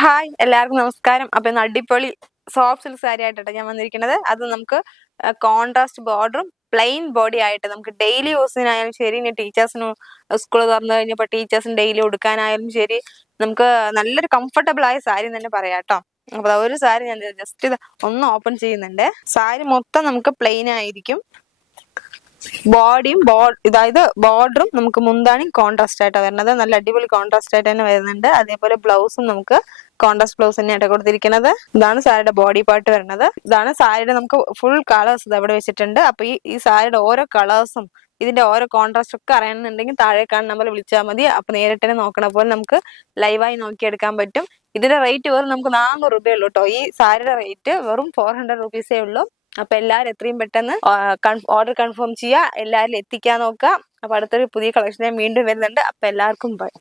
Hi എല്ലാവർക്കും നമസ്കാരം. അപ്പൊ ഇന്ന് അടിപൊളി സോഫ്റ്റ് സിൽക്ക് സാരി ആയിട്ടാണ് ഞാൻ വന്നിരിക്കുന്നത്. അത് നമുക്ക് കോൺട്രാസ്റ്റ് ബോർഡറും പ്ലെയിൻ ബോഡി ആയിട്ട് നമുക്ക് ഡെയിലി യൂസിനായാലും ശരി, ഇനി ടീച്ചേഴ്സിന് സ്കൂൾ തുറന്നു കഴിഞ്ഞപ്പോൾ ടീച്ചേഴ്സിന് ഡെയിലി ഉടുക്കാനായാലും ശരി, നമുക്ക് നല്ലൊരു കംഫർട്ടബിൾ ആയ സാരി തന്നെ പറയാം കേട്ടോ. അപ്പൊ ഒരു സാരി ഞാൻ ജസ്റ്റ് ഇത് ഒന്ന് ഓപ്പൺ ചെയ്യുന്നുണ്ട്. സാരി മൊത്തം നമുക്ക് പ്ലെയിൻ ആയിരിക്കും. ബോഡിയും അതായത് ബോർഡറും നമുക്ക് മുന്താണിയും കോൺട്രാസ്റ്റ് ആയിട്ടാണ് വരുന്നത്. നല്ല അടിപൊളി കോൺട്രാസ്റ്റ് ആയിട്ട് തന്നെ വരുന്നുണ്ട്. അതേപോലെ ബ്ലൗസും നമുക്ക് കോൺട്രാസ്റ്റ് ബ്ലൗസ് തന്നെയായിട്ട് കൊടുത്തിരിക്കുന്നത്. ഇതാണ് സാരിയുടെ ബോഡി പാർട്ട് വരുന്നത്. ഇതാണ് സാരിയുടെ നമുക്ക് ഫുൾ കളേഴ്സ് ഇത് അവിടെ വെച്ചിട്ടുണ്ട്. അപ്പൊ ഈ സാരിയുടെ ഓരോ കളേഴ്സും ഇതിന്റെ ഓരോ കോൺട്രാസ്റ്റ് ഒക്കെ അറിയണമെന്നുണ്ടെങ്കിൽ താഴെ കാണുന്ന നമ്പർ വിളിച്ചാൽ മതി. അപ്പൊ നേരിട്ട് തന്നെ നോക്കണ പോലെ നമുക്ക് ലൈവായി നോക്കിയെടുക്കാൻ പറ്റും. ഇതിന്റെ റേറ്റ് വെറും നമുക്ക് 400 രൂപയുള്ളൂ കേട്ടോ. ഈ സാരിയുടെ റേറ്റ് വെറും 400 റുപ്പീസേ ഉള്ളൂ. അപ്പൊ എല്ലാവരും എത്രയും പെട്ടെന്ന് ഓർഡർ കൺഫേം ചെയ്യുക, എല്ലാവരും എത്തിക്കാൻ നോക്കുക. അപ്പൊ അടുത്തൊരു പുതിയ കളക്ഷൻ വീണ്ടും വരുന്നുണ്ട്. അപ്പൊ എല്ലാവർക്കും ബൈ.